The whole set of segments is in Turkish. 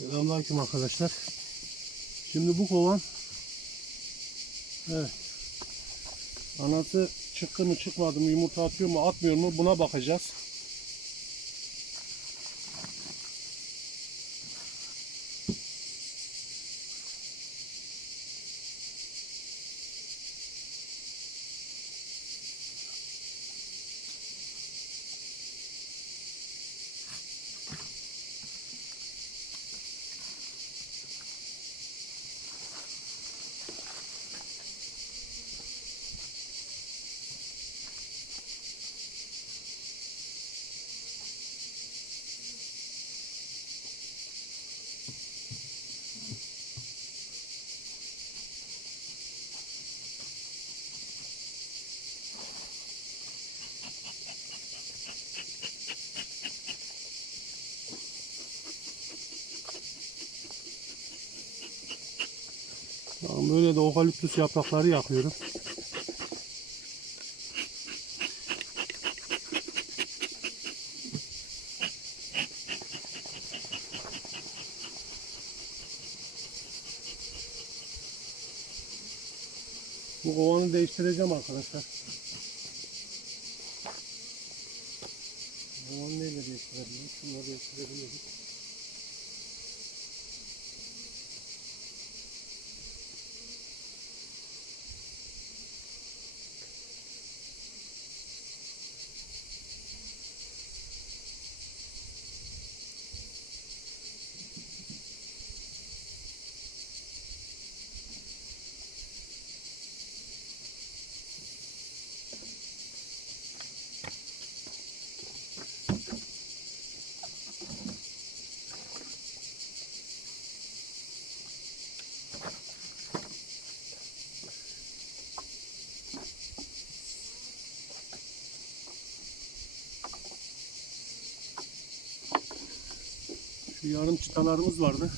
Selamünaleyküm arkadaşlar. Şimdi bu kovan Evet. Anası çıktı mı çıkmadı mı yumurta atıyor mu atmıyor mu buna bakacağız. Tamam, böyle de okaliptüs yaprakları yakıyorum. Bu kovanı değiştireceğim arkadaşlar. Bu kovanı neyle değiştirebiliriz? Şunları değiştirebiliriz. Şu yarım çıtalarımız vardı.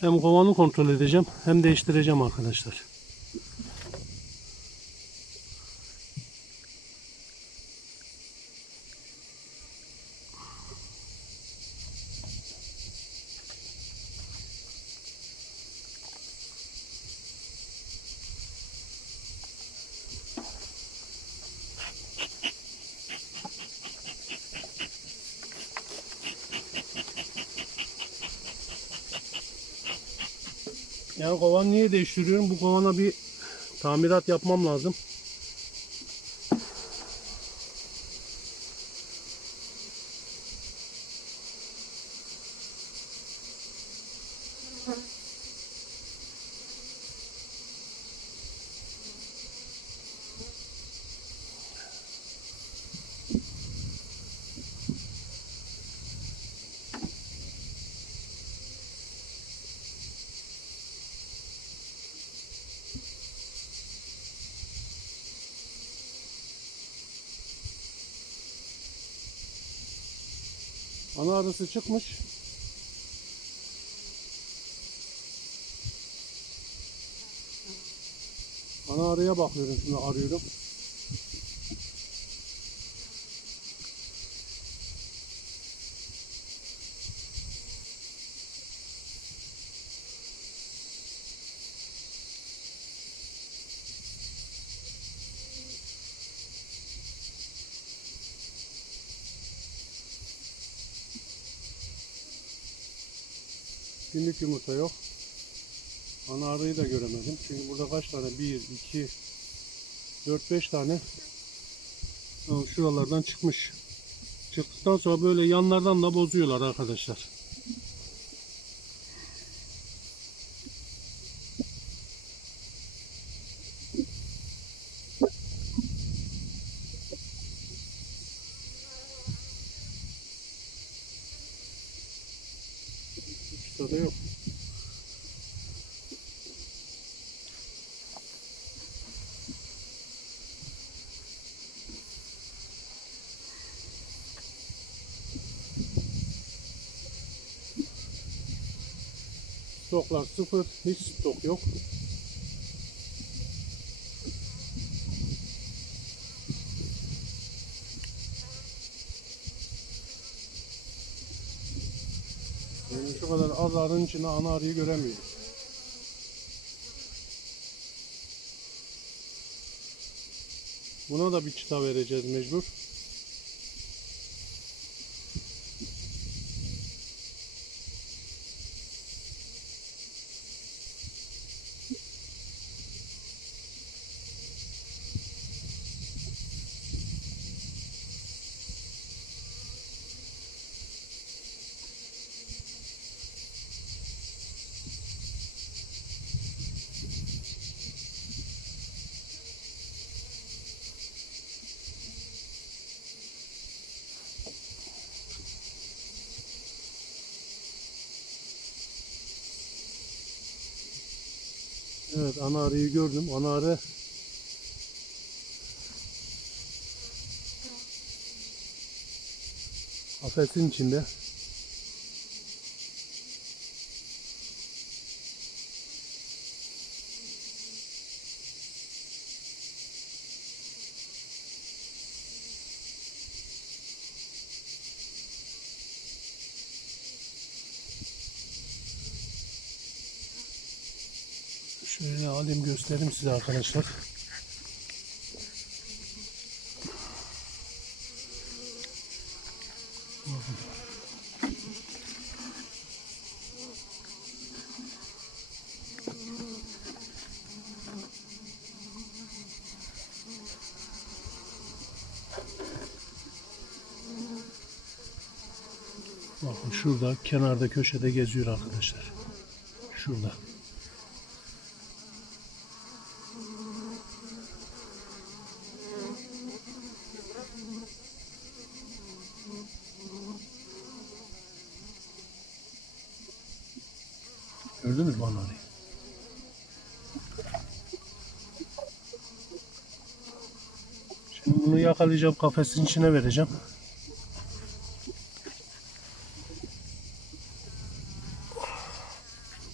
Hem kovanı kontrol edeceğim hem değiştireceğim arkadaşlar. Yani kovan niye değiştiriyorum? Bu kovana bir tamirat yapmam lazım. Ana arısı çıkmış. Ana arıya bakıyorum şimdi arıyorum. Günlük yumurta yok. Ana arıyı da göremedim. Çünkü burada kaç tane? 1, 2, 4, 5 tane. Şuralardan çıkmış. Çıktıktan sonra böyle yanlardan da bozuyorlar arkadaşlar. Usta da yok. Stoklar sıfır, hiç stok yok. Yani arının içinde ana arıyı göremiyoruz. Buna da bir çıta vereceğiz mecbur. Evet ana arıyı gördüm. Ana arı kafesin içinde. Şöyle alayım göstereyim size arkadaşlar. Bakın şurada kenarda köşede geziyor arkadaşlar. Şurada. Gördünüz mü anarıyı? Şimdi bunu yakalayacağım kafesin içine vereceğim.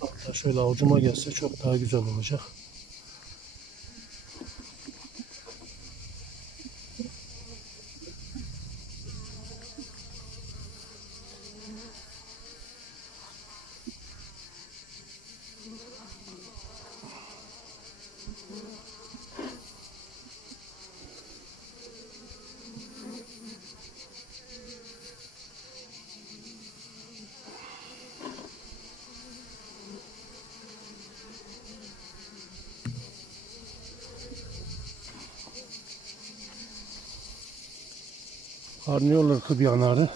Hatta şöyle avucuma gelse çok daha güzel olacak. Karnıyorlar bir anarı.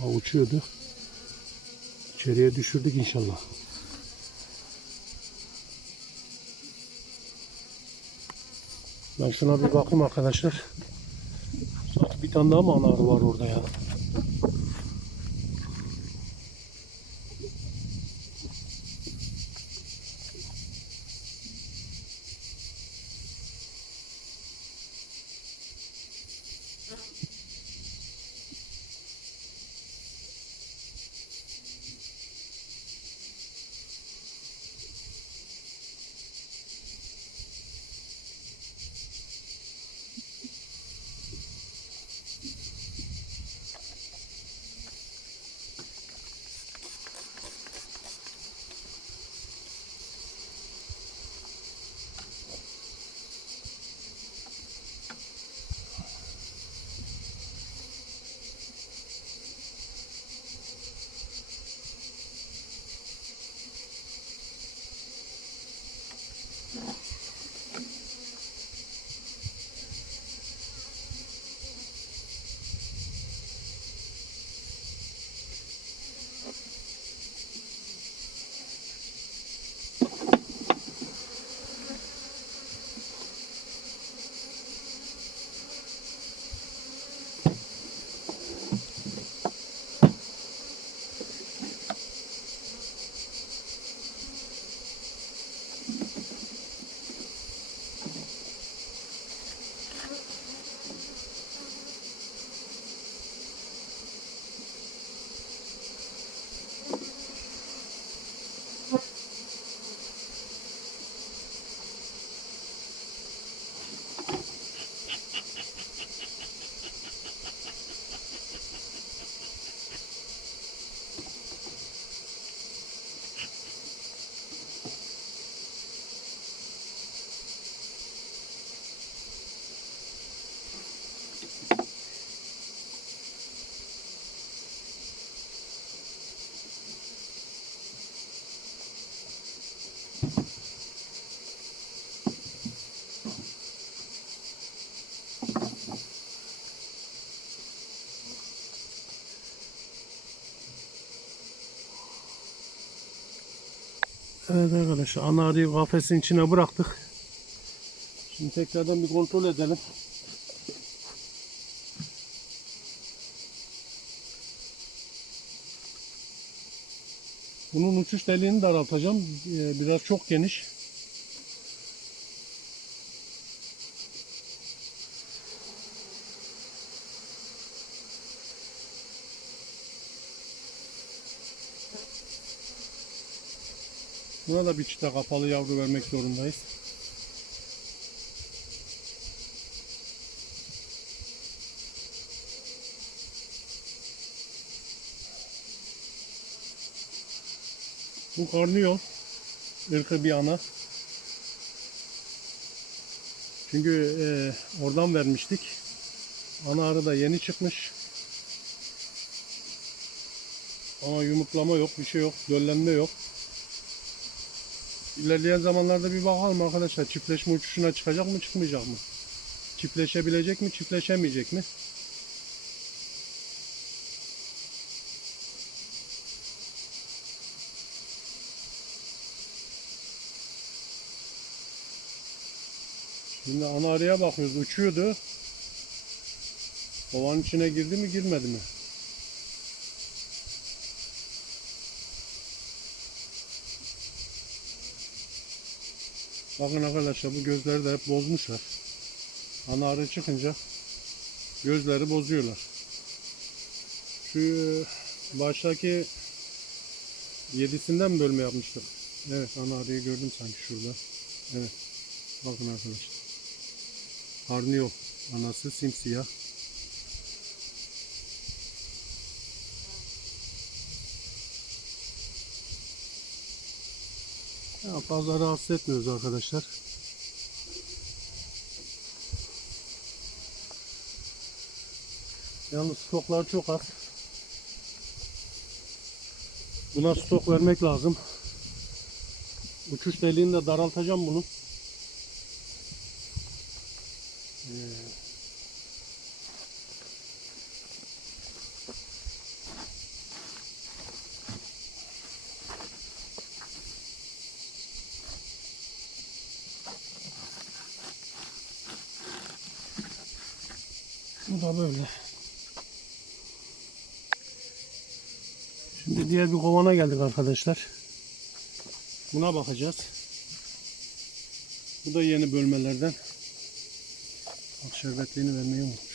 Ha, uçuyordu. İçeriye düşürdük inşallah. Ben şuna bir bakayım arkadaşlar. Bir tane daha mı anarı var orada ya? Evet arkadaşlar ana arıyı kafesin içine bıraktık. Şimdi tekrardan bir kontrol edelim. Bunun uçuş deliğini daraltacağım. Ee, Biraz çok geniş. Buna da bir çıta kapalı yavru vermek zorundayız. Bu karnıyor. ırkı bir ana. Çünkü e, oradan vermiştik. Ana arı da yeni çıkmış. Ama yumurtlama yok, bir şey yok, döllenme yok. İlerleyen zamanlarda bir bakalım arkadaşlar. Çiftleşme uçuşuna çıkacak mı, çıkmayacak mı? Çiftleşebilecek mi, çiftleşemeyecek mi? Şimdi ana arıya bakıyoruz. Uçuyordu. Kovanın içine girdi mi, girmedi mi? Bakın arkadaşlar bu gözleri de hep bozmuşlar. Ana çıkınca gözleri bozuyorlar. Şu baştaki yedisinden bölme yapmıştık. Evet ana gördüm sanki şurada. Evet. Bakın arkadaşlar. Harniyo anası simsiyah. Ya fazla rahatsız etmiyoruz arkadaşlar. Yalnız stoklar çok az. Buna stok vermek lazım. Uçuş deliğini de daraltacağım bunu. Bu da böyle. Şimdi diğer bir kovana geldik arkadaşlar. Buna bakacağız. Bu da yeni bölmelerden. Bak şerbetliğini vermeyi unutmuşuz.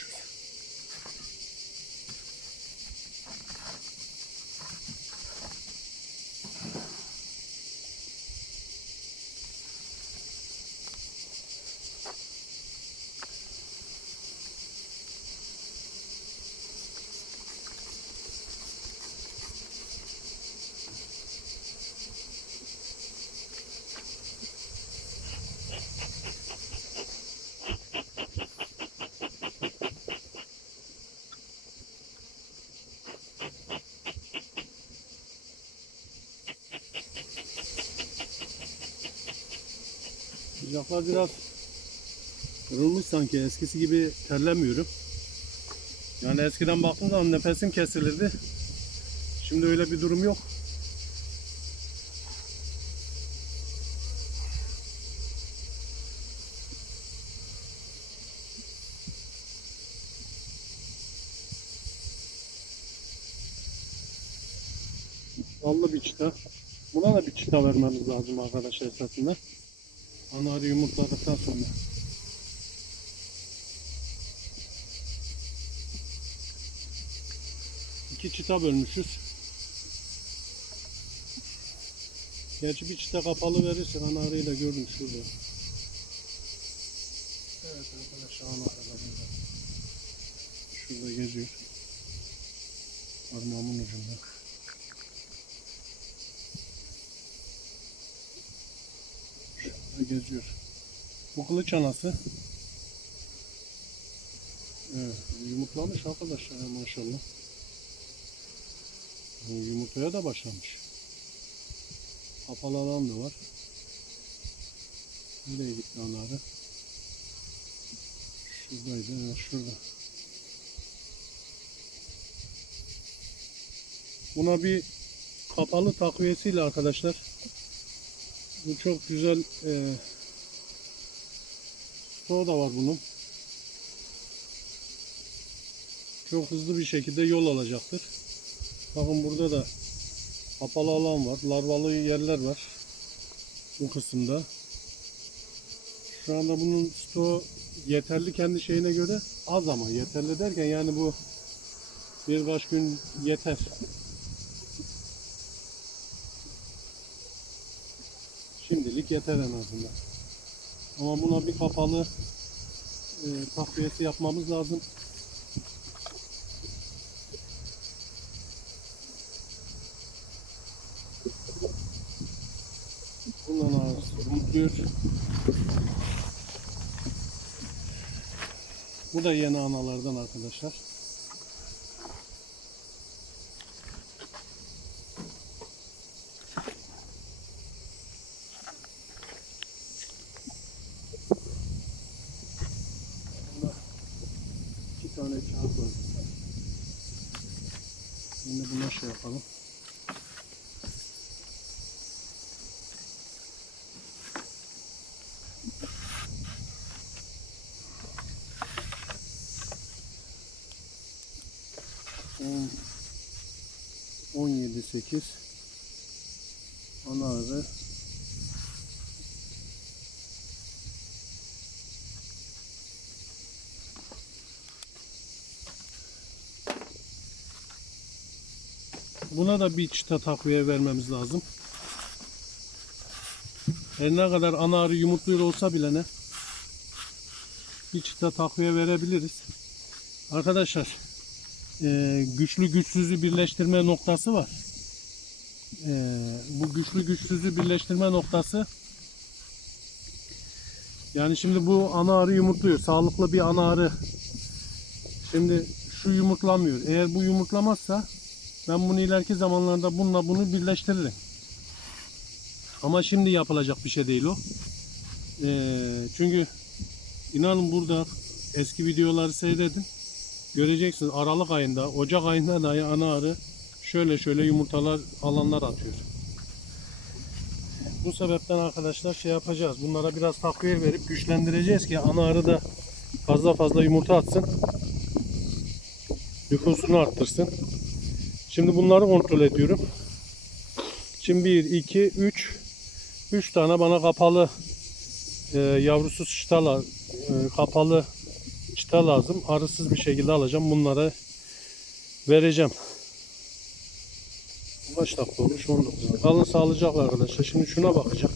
Sıcaklar biraz kırılmış sanki. Eskisi gibi terlemiyorum. Yani eskiden baktığım zaman nefesim kesilirdi. Şimdi öyle bir durum yok. Ballı bir çıta. Buna da bir çıta vermemiz lazım arkadaşlar esasında. Ana arı yumurtladıktan sonra. İki çıta bölmüşüz. Gerçi bir çıta kapalı verirsek ana arıyla gördüm şurada. Evet arkadaşlar ana arılar burada. Şurada geziyor. Parmağımın ucunda. Şurada geziyor. Bu kılıç anası. Evet, yumurtlamış arkadaşlar ya maşallah. Yumurtaya da başlamış. Kapalı alan da var. Nereye gitti anarı? Şuradaydı, evet şurada. Buna bir kapalı takviyesiyle arkadaşlar Bu çok güzel e, stoğu da var bunun. Çok hızlı bir şekilde yol alacaktır. Bakın burada da kapalı alan var. Larvalı yerler var. Bu kısımda. Şu anda bunun stoğu yeterli kendi şeyine göre az ama yeterli derken yani bu birkaç gün yeter. Şimdilik yeter en azından. Ama buna bir kapalı e, takviyesi yapmamız lazım. Bundan ağrısı mutluyor. Bu da yeni analardan arkadaşlar. Bunda iki tane kağıt var. Şimdi buna şey yapalım. On, 17 8 ana arı Buna da bir çıta takviye vermemiz lazım. Her ne kadar ana arı yumurtluyor olsa bile ne bir çıta takviye verebiliriz. Arkadaşlar e, güçlü güçsüzü birleştirme noktası var. E, bu güçlü güçsüzü birleştirme noktası yani şimdi bu ana arı yumurtluyor. Sağlıklı bir ana arı. Şimdi şu yumurtlamıyor. Eğer bu yumurtlamazsa ben bunu ileriki zamanlarda bununla bunu birleştiririm. Ama şimdi yapılacak bir şey değil o. Ee, çünkü inanın burada eski videoları seyredin. Göreceksiniz Aralık ayında, Ocak ayında dahi ana arı şöyle şöyle yumurtalar alanlar atıyor. Bu sebepten arkadaşlar şey yapacağız. Bunlara biraz takviye verip güçlendireceğiz ki ana arı da fazla fazla yumurta atsın. Nüfusunu arttırsın. Şimdi bunları kontrol ediyorum. Şimdi 1, 2, 3 3 tane bana kapalı e, yavrusuz çıta e, kapalı çıta lazım. Arısız bir şekilde alacağım. Bunlara vereceğim. Kaç dakika olmuş? 19. Kalın sağlıcakla arkadaşlar. Şimdi şuna bakacağım.